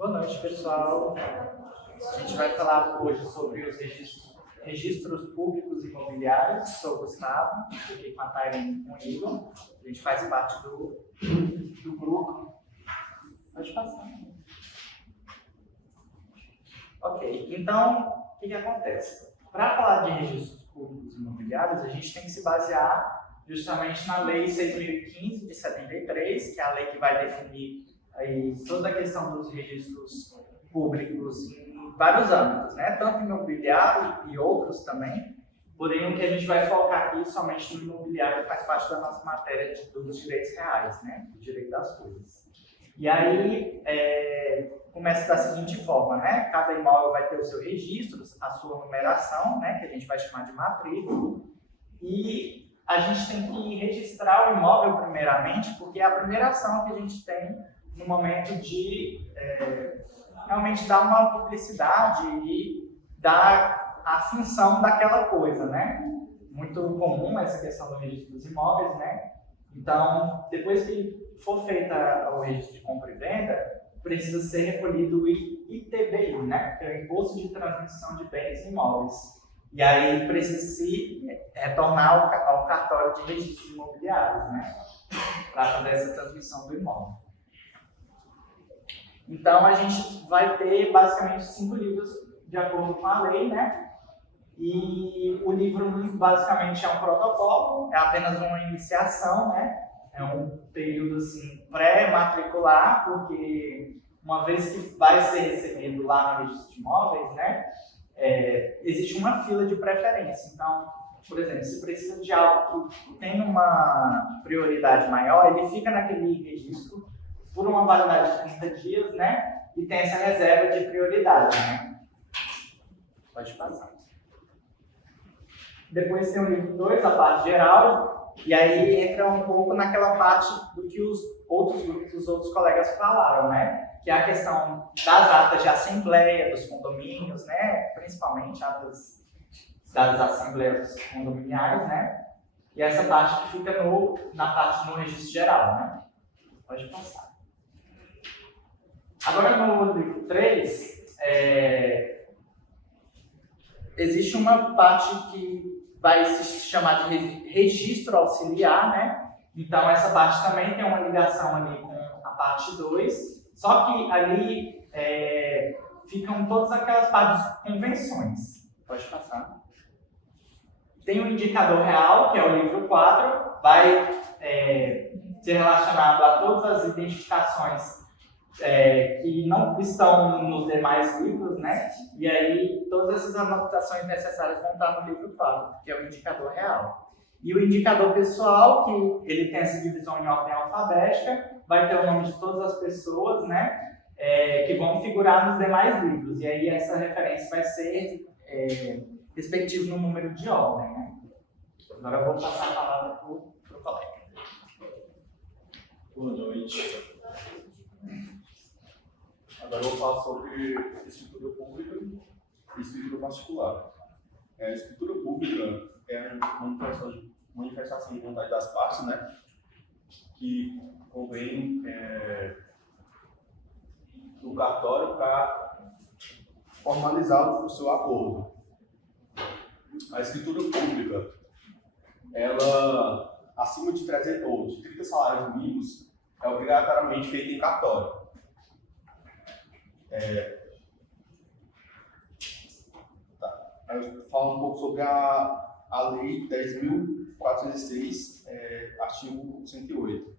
Boa noite, pessoal. A gente vai falar hoje sobre os registros públicos imobiliários. Sou o Gustavo, estou aqui com a Tairine e com o Igor. A gente faz parte do grupo. Pode passar. Ok, então, o que acontece? Para falar de registros públicos imobiliários, a gente tem que se basear justamente na Lei 6.015 de 73, que é a lei que vai definir aí toda a questão dos registros públicos em vários âmbitos, né? Tanto imobiliário e outros também. Porém, o que a gente vai focar aqui somente no imobiliário faz parte da nossa matéria dos direitos reais, né? Do direito das coisas. E aí, começa da seguinte forma, né? Cada imóvel vai ter o seu registro, a sua numeração, né? Que a gente vai chamar de matrícula. E a gente tem que registrar o imóvel primeiramente, porque é a primeira ação que a gente tem no momento de realmente dar uma publicidade e dar a função daquela coisa, né? Muito comum essa questão do registro dos imóveis, né? Então, depois que for feita o registro de compra e venda, precisa ser recolhido o ITBI, né? Que é o Imposto de Transmissão de Bens Imóveis. E aí precisa se retornar ao cartório de registros imobiliários, né? Para fazer essa transmissão do imóvel. Então, a gente vai ter basicamente 5 livros de acordo com a lei, né? E o livro basicamente é um protocolo, é apenas uma iniciação, né? É um período assim, pré-matricular, porque uma vez que vai ser recebido lá no registro de imóveis, né? Existe uma fila de preferência. Então, por exemplo, se precisa de algo que tem uma prioridade maior, ele fica naquele registro por uma validade de 30 dias, né? E tem essa reserva de prioridade, né? Pode passar. Depois tem o livro 2, a parte geral, e aí entra um pouco naquela parte do que os outros colegas falaram, né? Que é a questão das atas de assembleia dos condomínios, né? Principalmente atas das assembleias condominiais, né? E essa parte que fica na parte no registro geral, né? Pode passar. Agora no livro 3, existe uma parte que vai se chamar de registro auxiliar, né? Então essa parte também tem uma ligação ali com a parte 2, só que ali ficam todas aquelas partes de convenções. Pode passar. Tem o indicador real, que é o livro 4, vai ser relacionado a todas as identificações que não estão nos demais livros, né? E aí todas essas anotações necessárias vão estar no livro 4, que é o indicador real. E o indicador pessoal, que ele tem essa divisão em ordem alfabética, vai ter o nome de todas as pessoas, né? Que vão figurar nos demais livros. E aí essa referência vai ser respectivo no número de ordem, né? Agora eu vou passar a palavra para o colega. Boa noite. Agora eu vou falar sobre escritura pública e escritura particular. A escritura pública é uma manifestação de vontade das partes, né? Que convém no cartório para formalizar o seu acordo. A escritura pública, ela, acima de 300 ou de 30 salários mínimos, é obrigatoriamente feita em cartório. Eu falo um pouco sobre a Lei 10.406, artigo 108.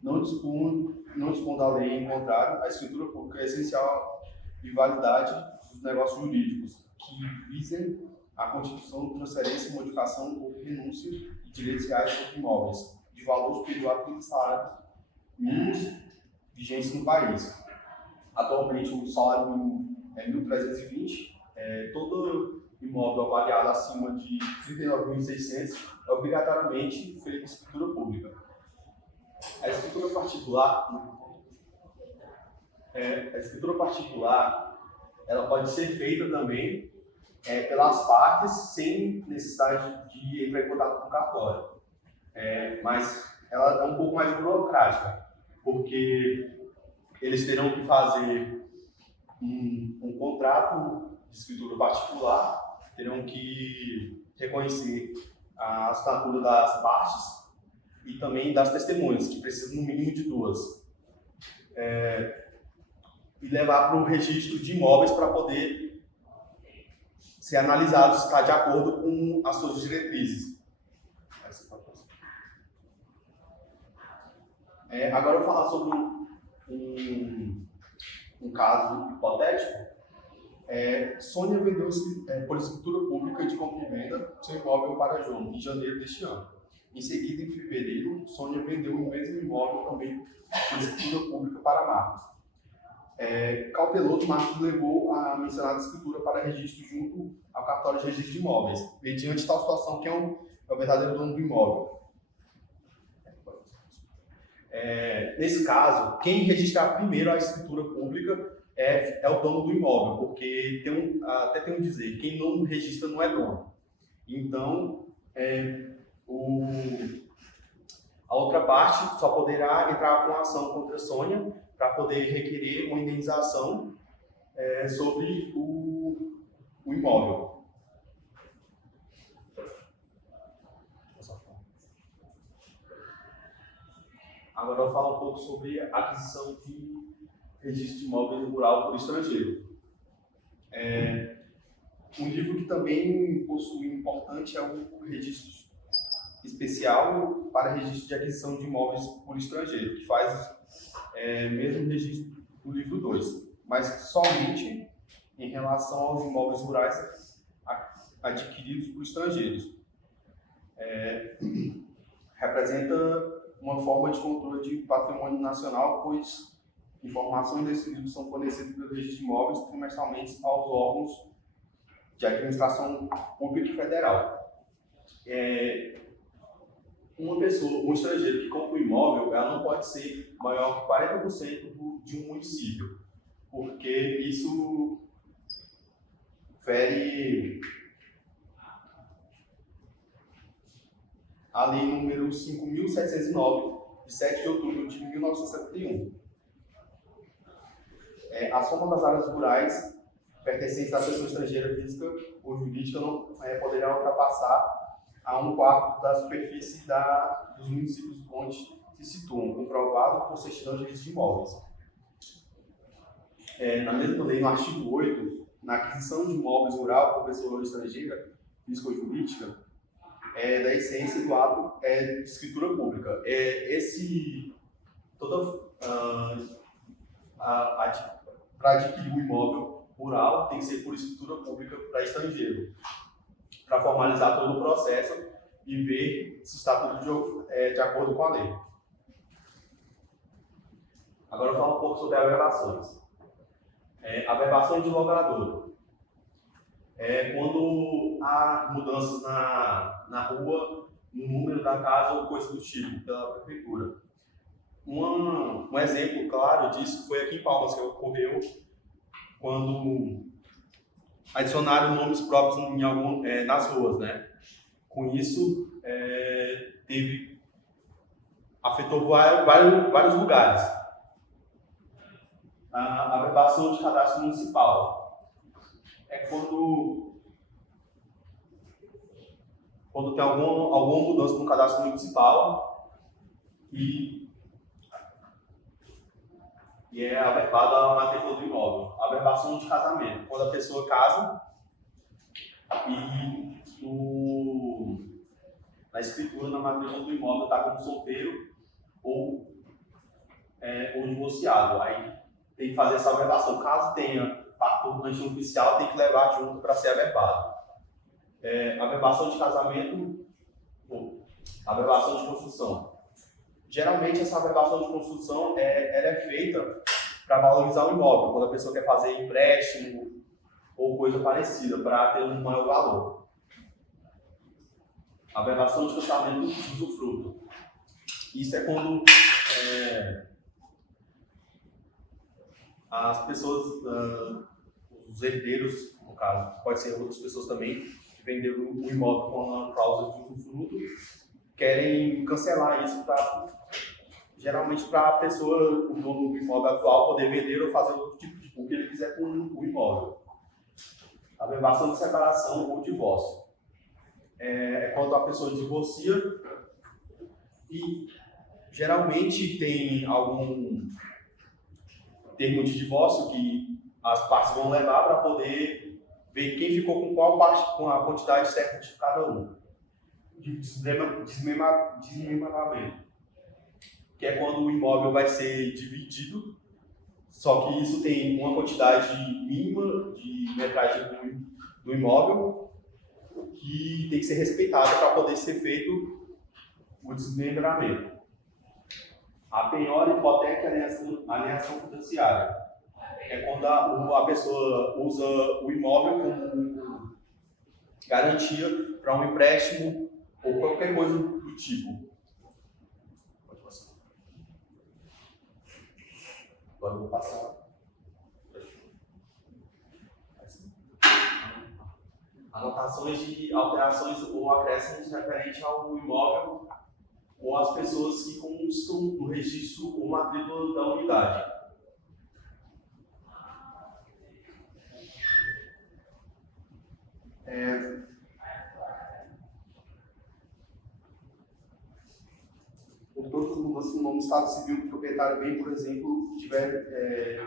Não dispõe da lei em contrário, a escritura pública é essencial e validade dos negócios jurídicos que visem a constituição, transferência, modificação ou renúncia de direitos reais sobre imóveis de valor superior a 30 salários mínimos vigentes no país. Atualmente, o salário mínimo é 1.320. Todo imóvel avaliado acima de 39.600 é obrigatoriamente feito em escritura pública. A escritura particular, ela pode ser feita também pelas partes sem necessidade de entrar em contato com o cartório. Mas ela é um pouco mais burocrática, porque eles terão que fazer um contrato de escritura particular, terão que reconhecer a assinatura das partes e também das testemunhas, que precisam no mínimo de 2. E levar para o registro de imóveis para poder ser analisado se está de acordo com as suas diretrizes. Agora eu vou falar sobre um caso hipotético. Sônia vendeu por escritura pública de compra e venda seu imóvel para João em janeiro deste ano. Em seguida, em fevereiro, Sônia vendeu o mesmo imóvel também por escritura pública para Marcos. Cauteloso, Marcos levou a mencionada escritura para registro junto ao cartório de registro de imóveis, mediante tal situação que é o verdadeiro dono do imóvel. Nesse caso, quem registrar primeiro a escritura pública é o dono do imóvel, porque até tem um dizer, quem não registra não é dono. Então, a outra parte só poderá entrar com ação contra a Sônia para poder requerer uma indenização sobre o imóvel. Agora eu vou falar um pouco sobre a aquisição de registro de imóvel rural por estrangeiro. Um livro que também possui importante é o registro especial para registro de aquisição de imóveis por estrangeiro, que faz mesmo registro do livro 2, mas somente em relação aos imóveis rurais adquiridos por estrangeiros. Representa uma forma de controle de patrimônio nacional, pois informações desse livro são fornecidas pelo registro de imóveis trimestralmente aos órgãos de administração pública e federal. Uma pessoa, um estrangeiro que compra um imóvel, ela não pode ser maior que 40% de um município, porque isso fere a lei número 5.709, de 7 de outubro de 1971. A soma das áreas rurais pertencentes à pessoa estrangeira física ou jurídica não poderá ultrapassar a 1/4 da superfície dos municípios onde se situam, comprovado por certidão de registro de imóveis. Na mesma lei, no artigo 8, na aquisição de imóveis rural por pessoa estrangeira, física ou jurídica, da essência do ato de escritura pública. Para adquirir um imóvel rural, tem que ser por escritura pública para estrangeiro, para formalizar todo o processo e ver se está tudo de acordo com a lei. Agora eu falo um pouco sobre averbações. Averbação de logrador. Quando há mudanças na rua, no número da casa ou coisa do tipo, pela prefeitura. Um exemplo claro disso foi aqui em Palmas, que ocorreu quando adicionaram nomes próprios nas ruas, né? Com isso, afetou vários lugares. A averbação de cadastro municipal é quando tem alguma mudança no cadastro municipal e é averbada a matrícula do imóvel. Averbação de casamento, quando a pessoa casa e na escritura, na matrícula do imóvel, está como solteiro ou divorciado. Aí tem que fazer essa averbação. Caso tenha pacto anti-oficial, tem que levar junto para ser averbado. Averbação de casamento ou averbação de construção. Geralmente essa averbação de construção ela é feita para valorizar o imóvel, quando a pessoa quer fazer empréstimo ou coisa parecida, para ter um maior valor. Averbação de casamento de usufruto. Isso é quando as pessoas, os herdeiros, no caso, pode ser outras pessoas também, que venderam o imóvel com a cláusula de usufruto, querem cancelar isso geralmente para a pessoa, o dono do imóvel atual, poder vender ou fazer outro tipo de o que ele quiser com o imóvel. Averbação de separação ou divórcio. É quando a pessoa divorcia e geralmente tem algum termo de divórcio que as partes vão levar para poder ver quem ficou com qual parte, com a quantidade certa de cada um. Desmembramento, que é quando o imóvel vai ser dividido, só que isso tem uma quantidade mínima de metragem do imóvel que tem que ser respeitada para poder ser feito o desmembramento. A penhora, hipoteca e alienação fiduciária. É quando a pessoa usa o imóvel como garantia para um empréstimo ou qualquer coisa do tipo. Pode passar. Agora eu vou passar. Anotações de alterações ou acréscimos referente ao imóvel ou às pessoas que constam no registro ou matrícula da unidade. Por todas as mudanças no nome do Estado Civil do proprietário bem, por exemplo,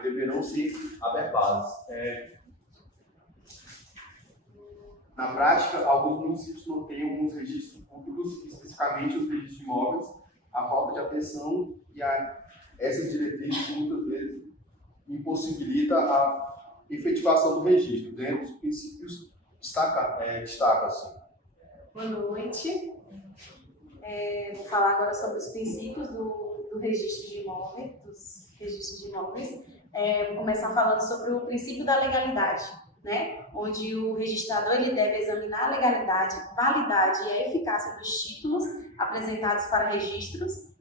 deverão ser averbadas. Na prática, alguns municípios noteiam nos registros públicos, especificamente os registros de imóveis, a falta de atenção e essas diretrizes muitas vezes impossibilita a efetivação do registro, dentro dos princípios destaca-se. Boa noite. Vou falar agora sobre os princípios do registro de imóveis, dos registros de imóveis. Vou começar falando sobre o princípio da legalidade, né? Onde o registrador ele deve examinar a legalidade, validade e a eficácia dos títulos apresentados para registros,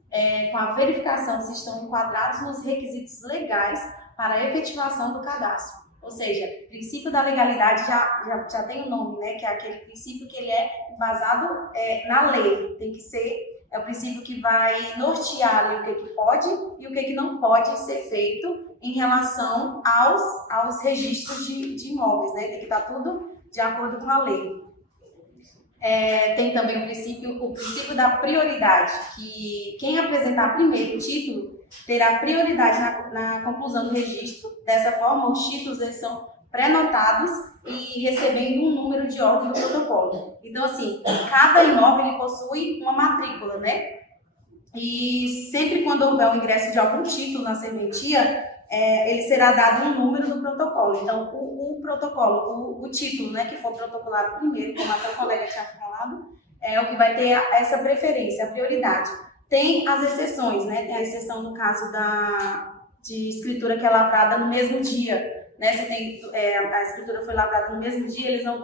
com a verificação se estão enquadrados nos requisitos legais para a efetivação do cadastro. Ou seja, o princípio da legalidade já tem um nome, né? Que é aquele princípio que ele é embasado na lei. Tem que ser o princípio que vai nortear ali o que pode e o que não pode ser feito em relação aos registros de imóveis, né? Tem que estar tudo de acordo com a lei. Tem também o princípio da prioridade, que quem apresentar primeiro o título terá prioridade na conclusão do registro. Dessa forma, os títulos eles são pré-notados e recebendo um número de ordem do protocolo. Então, assim, cada imóvel ele possui uma matrícula, né? E sempre quando houver o ingresso de algum título na serventia, ele será dado um número do protocolo. Então, o protocolo, o título, né, que for protocolado primeiro, como até o colega tinha falado, é o que vai ter essa preferência, a prioridade. Tem as exceções, né? Tem a exceção no caso de escritura que é lavrada no mesmo dia, né? Se a escritura foi lavrada no mesmo dia, eles não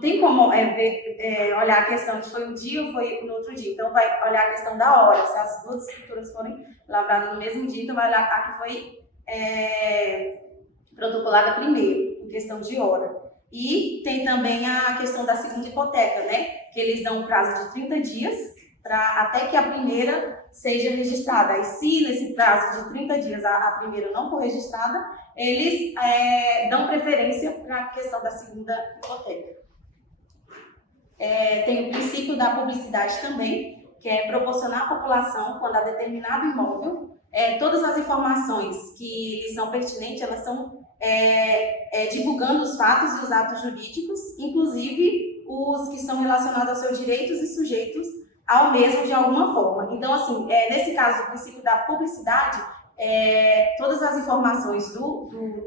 tem como olhar a questão de foi um dia ou foi no outro dia. Então, vai olhar a questão da hora. Se as duas escrituras forem lavradas no mesmo dia, então vai olhar a que foi protocolada primeiro, em questão de hora. E tem também a questão da segunda hipoteca, né? Que eles dão um prazo de 30 dias até que a primeira seja registrada. E se nesse prazo de 30 dias a primeira não for registrada, eles dão preferência para a questão da segunda hipoteca. Tem o princípio da publicidade também, que é proporcionar à população, quando há determinado imóvel, todas as informações que lhes são pertinentes, elas são divulgando os fatos e os atos jurídicos, inclusive os que são relacionados aos seus direitos e sujeitos ao mesmo de alguma forma. Então, assim, nesse caso, o princípio da publicidade, todas as informações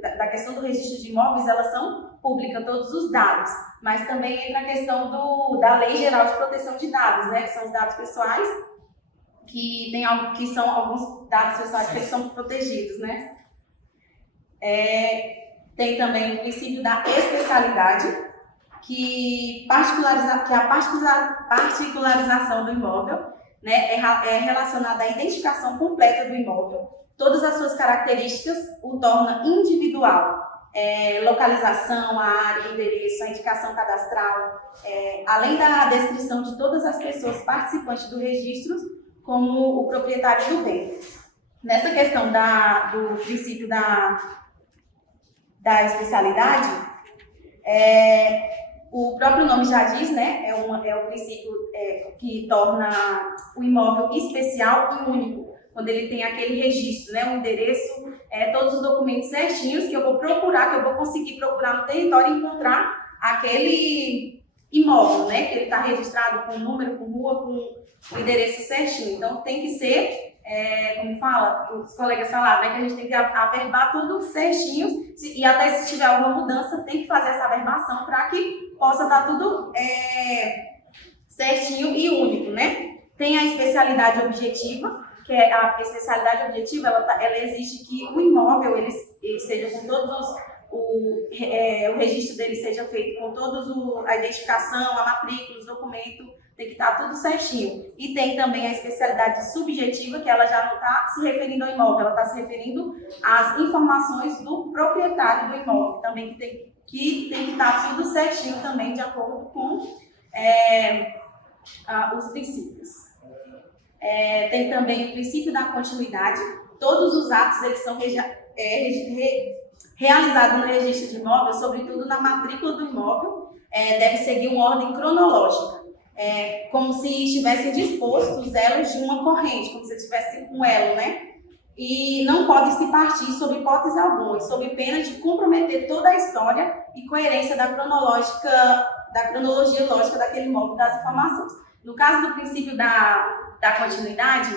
da questão do registro de imóveis, elas são públicas, todos os dados, mas também entra a questão da Lei Geral de Proteção de Dados, né, que são os dados pessoais, que são alguns dados pessoais que são protegidos, né. Tem também o princípio da especialidade, que a particularização do imóvel, né, é relacionada à identificação completa do imóvel. Todas as suas características o torna individual. Localização, a área, endereço, a indicação cadastral, além da descrição de todas as pessoas participantes do registro como o proprietário do bem. Nessa questão do princípio da da especialidade, o próprio nome já diz, né? É o princípio que torna o imóvel especial e único. Quando ele tem aquele registro, né? O endereço, todos os documentos certinhos que eu vou procurar, que eu vou conseguir procurar no território e encontrar aquele imóvel, né? Que ele está registrado com número, com rua, com o endereço certinho. Então tem que ser, como fala, os colegas falaram, né? Que a gente tem que averbar tudo certinho e até se tiver alguma mudança tem que fazer essa averbação para que possa dar tudo certinho e único, né? Tem a especialidade objetiva, que é a especialidade objetiva, ela exige que o imóvel ele seja com todos o registro dele seja feito com todos a identificação, a matrícula, os documentos, tem que estar tudo certinho. E tem também a especialidade subjetiva, que ela já não está se referindo ao imóvel, ela está se referindo às informações do proprietário do imóvel, também tem que estar tudo certinho também, de acordo com os princípios. Tem também o princípio da continuidade. Todos os atos eles são realizados no registro de imóvel, sobretudo na matrícula do imóvel, deve seguir uma ordem cronológica, como se estivessem dispostos os elos de uma corrente, como se tivesse um elo, né? E não pode se partir sob hipótese alguma, sob pena de comprometer toda a história e coerência da cronologia lógica daquele imóvel, das informações. No caso do princípio da continuidade,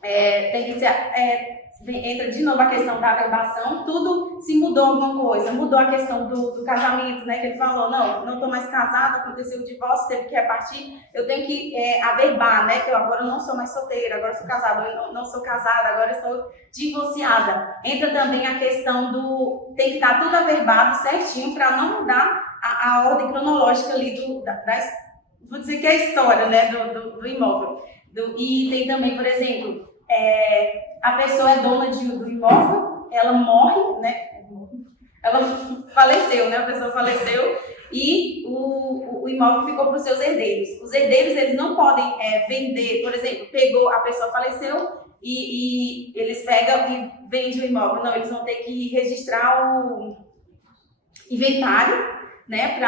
tem que ser, entra de novo a questão da averbação, tudo se mudou alguma coisa, mudou a questão do casamento, né, que ele falou, não estou mais casado, aconteceu o divórcio, teve que repartir, eu tenho que averbar, né, que eu agora não sou mais solteira, agora sou casada, eu não sou casada, agora estou divorciada. Entra também a questão tem que estar tudo averbado certinho para não mudar a ordem cronológica ali vou dizer que é a história, né, do imóvel. E tem também, por exemplo, a pessoa é dona do imóvel, ela morre, né? Ela faleceu, né? A pessoa faleceu e o imóvel ficou para os seus herdeiros. Os herdeiros, eles não podem vender, por exemplo, a pessoa faleceu e eles pegam e vendem o imóvel. Não, eles vão ter que registrar o inventário, né?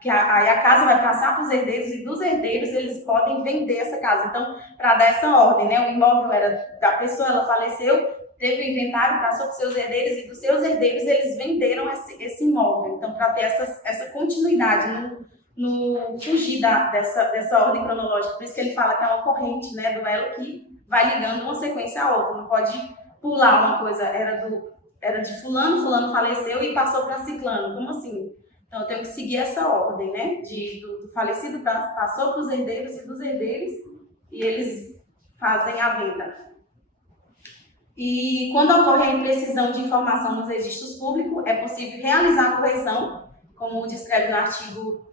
Que aí a casa vai passar para os herdeiros e dos herdeiros eles podem vender essa casa. Então, para dar essa ordem, né? O imóvel era da pessoa, ela faleceu, teve o inventário, passou para os seus herdeiros e dos seus herdeiros eles venderam esse imóvel. Então, para ter essa continuidade, no fugir dessa ordem cronológica, por isso que ele fala que é uma corrente, né? Do elo que vai ligando uma sequência à outra. Não pode pular uma coisa, era de fulano faleceu e passou para ciclano. Como assim? Então, eu tenho que seguir essa ordem, né? Do falecido passou para os herdeiros e dos herdeiros e eles fazem a venda. E quando ocorre a imprecisão de informação nos registros públicos, é possível realizar a correção, como descreve no artigo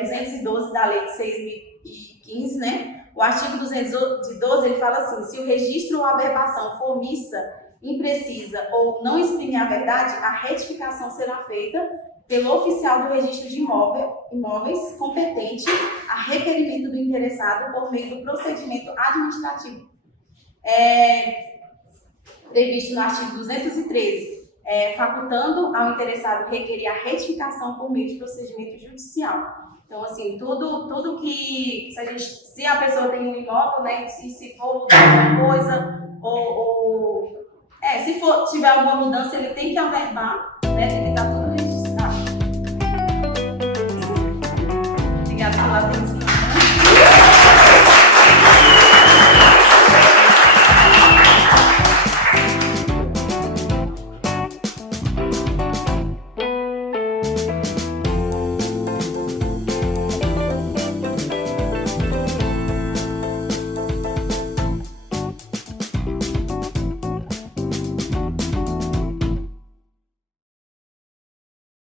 212 da Lei de 6.015, né? O artigo 212, ele fala assim, se o registro ou a averbação for omissa, imprecisa ou não exprime a verdade, a retificação será feita pelo oficial do registro de imóveis competente a requerimento do interessado por meio do procedimento administrativo previsto no artigo 213, facultando ao interessado requerer a retificação por meio de procedimento judicial. Então, assim, tudo que, se a pessoa tem um imóvel, né, se for mudar alguma coisa, se tiver alguma mudança, ele tem que averbar, né, tem que estar tudo registrado. Obrigada pela atenção.